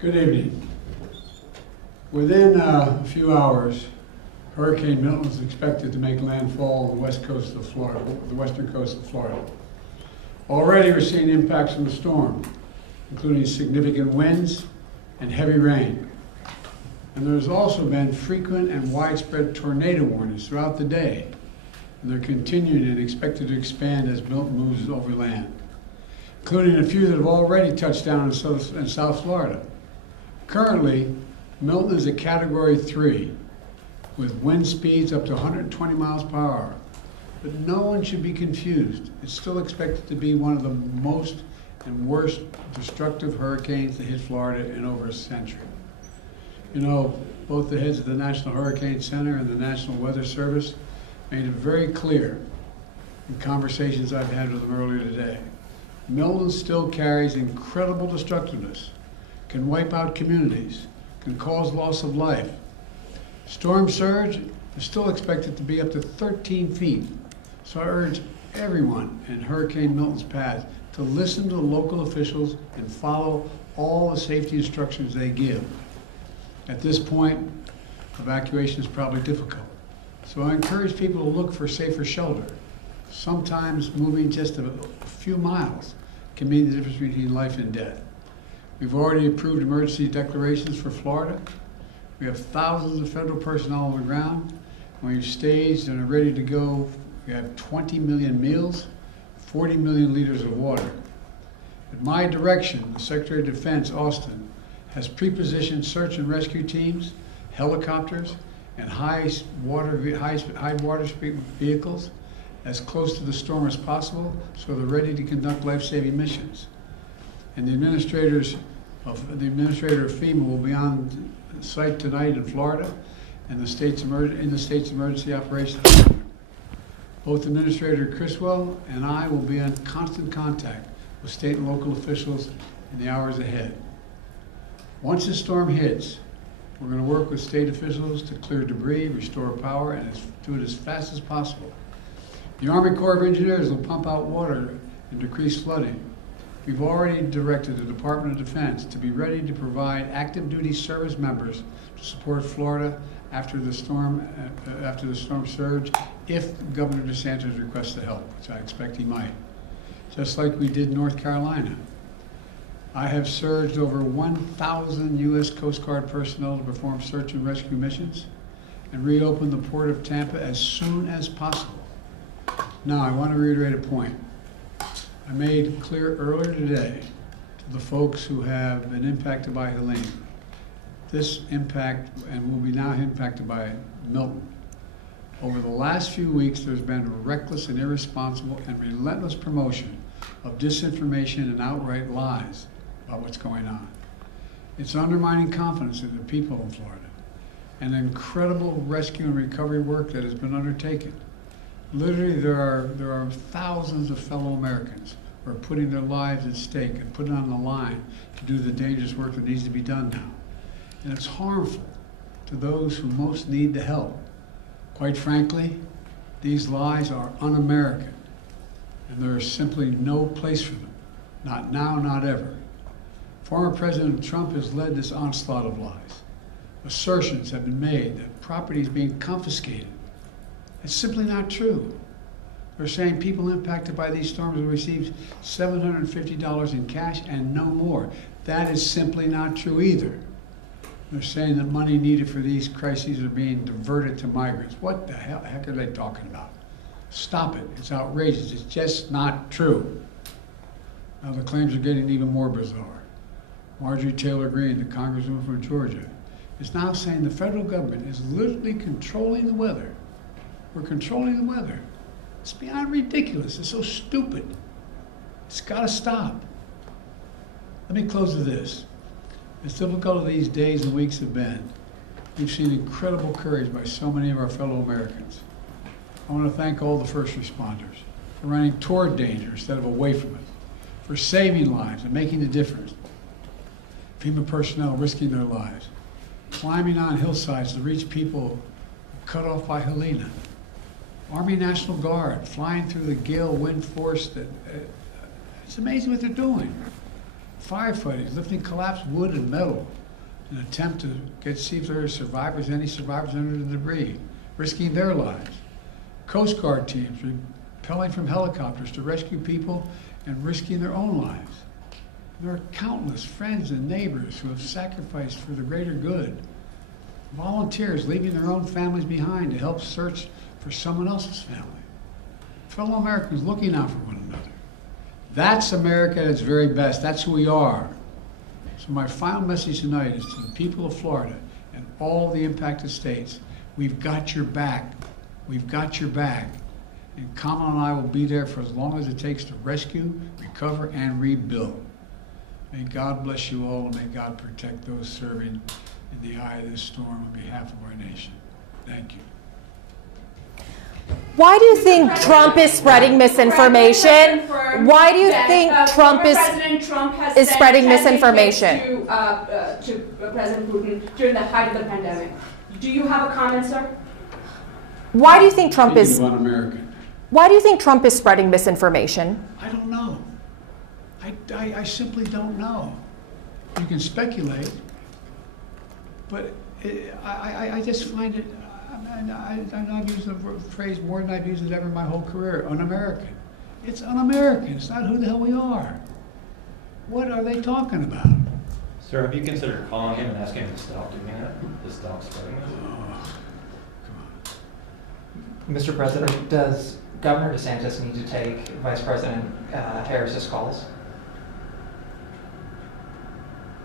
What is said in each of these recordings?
Good evening. Within a few hours, Hurricane Milton is expected to make landfall on the west coast of Florida, the western coast of Florida. Already we're seeing impacts from the storm, including significant winds and heavy rain. And there's also been frequent and widespread tornado warnings throughout the day, and they're continuing and expected to expand as Milton moves over land, including a few that have already touched down in South Florida. Currently, Milton is a Category 3 with wind speeds up to 120 miles per hour. But no one should be confused. It's still expected to be one of the most and worst destructive hurricanes to hit Florida in over a century. You know, both the heads of the National Hurricane Center and the National Weather Service made it very clear in conversations I've had with them earlier today. Milton still carries incredible destructiveness, can wipe out communities, can cause loss of life. Storm surge is still expected to be up to 13 feet. So I urge everyone in Hurricane Milton's path to listen to local officials and follow all the safety instructions they give. At this point, evacuation is probably difficult. So I encourage people to look for safer shelter. Sometimes moving just a few miles can mean the difference between life and death. We've already approved emergency declarations for Florida. We have thousands of federal personnel on the ground. We've staged and are ready to go. We have 20 million meals, 40 million liters of water. At my direction, the Secretary of Defense, Austin, has pre-positioned search and rescue teams, helicopters, and high water speed vehicles as close to the storm as possible, so they're ready to conduct life-saving missions. And the administrator of FEMA will be on site tonight in Florida, and in the state's emergency operations center. Both Administrator Criswell and I will be in constant contact with state and local officials in the hours ahead. Once the storm hits, we're going to work with state officials to clear debris, restore power, and do it as fast as possible. The Army Corps of Engineers will pump out water and decrease flooding. We've already directed the Department of Defense to be ready to provide active duty service members to support Florida after the storm surge, if Governor DeSantis requests the help, which I expect he might. Just like we did North Carolina. I have surged over 1,000 U.S. Coast Guard personnel to perform search and rescue missions and reopen the Port of Tampa as soon as possible. Now, I want to reiterate a point. I made clear earlier today to the folks who have been impacted by Helene, this impact, and will be now impacted by Milton. Over the last few weeks, there's been a reckless and irresponsible and relentless promotion of disinformation and outright lies about what's going on. It's undermining confidence in the people in Florida and incredible rescue and recovery work that has been undertaken. Literally, there are thousands of fellow Americans who are putting their lives at stake and putting on the line to do the dangerous work that needs to be done now. And it's harmful to those who most need the help. Quite frankly, these lies are un-American, and there is simply no place for them. Not now, not ever. Former President Trump has led this onslaught of lies. Assertions have been made that property is being confiscated. It's simply not true. They're saying people impacted by these storms will receive $750 in cash and no more. That is simply not true either. They're saying that money needed for these crises are being diverted to migrants. What the heck are they talking about? Stop it. It's outrageous. It's just not true. Now the claims are getting even more bizarre. Marjorie Taylor Greene, the congresswoman from Georgia, is now saying the federal government is literally controlling the weather. We're controlling the weather. It's beyond ridiculous. It's so stupid. It's got to stop. Let me close with this. As difficult as these days and weeks have been, we've seen incredible courage by so many of our fellow Americans. I want to thank all the first responders for running toward danger instead of away from it, for saving lives and making a difference. FEMA personnel risking their lives, climbing on hillsides to reach people cut off by Helene. Army National Guard flying through the gale wind force. It's amazing what they're doing. Firefighters lifting collapsed wood and metal in an attempt to see if there are survivors, any survivors under the debris, risking their lives. Coast Guard teams rappelling from helicopters to rescue people and risking their own lives. There are countless friends and neighbors who have sacrificed for the greater good. Volunteers leaving their own families behind to help search for someone else's family. Fellow Americans looking out for one another. That's America at its very best. That's who we are. So my final message tonight is to the people of Florida and all the impacted states. We've got your back. We've got your back. And Kamala and I will be there for as long as it takes to rescue, recover, and rebuild. May God bless you all, and may God protect those serving in the eye of this storm on behalf of our nation. Thank you. Why do you think Trump is spreading misinformation? Why do you think Trump is spreading misinformation? To President Putin during the height of the pandemic. Do you have a comment, sir? Why do you think Trump is? Un-American. Why do you think Trump is spreading misinformation? I don't know. I simply don't know. You can speculate, but I just find it. I've used the phrase more than I've used it ever in my whole career. Un-American. It's un-American. It's not who the hell we are. What are they talking about? Sir, have you considered calling him and asking him to stop doing that? To stop spreading this? Oh, come on. Mr. President, does Governor DeSantis need to take Vice President Harris's calls?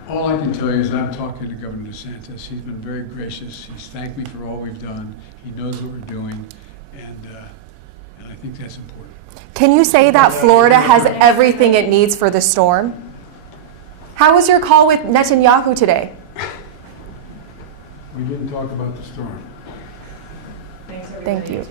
All I can tell you is I'm talking to Governor DeSantis. He's been very gracious. He's thanked me for all we've done. He knows what we're doing, and I think that's important. Can you say that Florida has everything it needs for the storm? How was your call with Netanyahu today? We didn't talk about the storm. Thank you.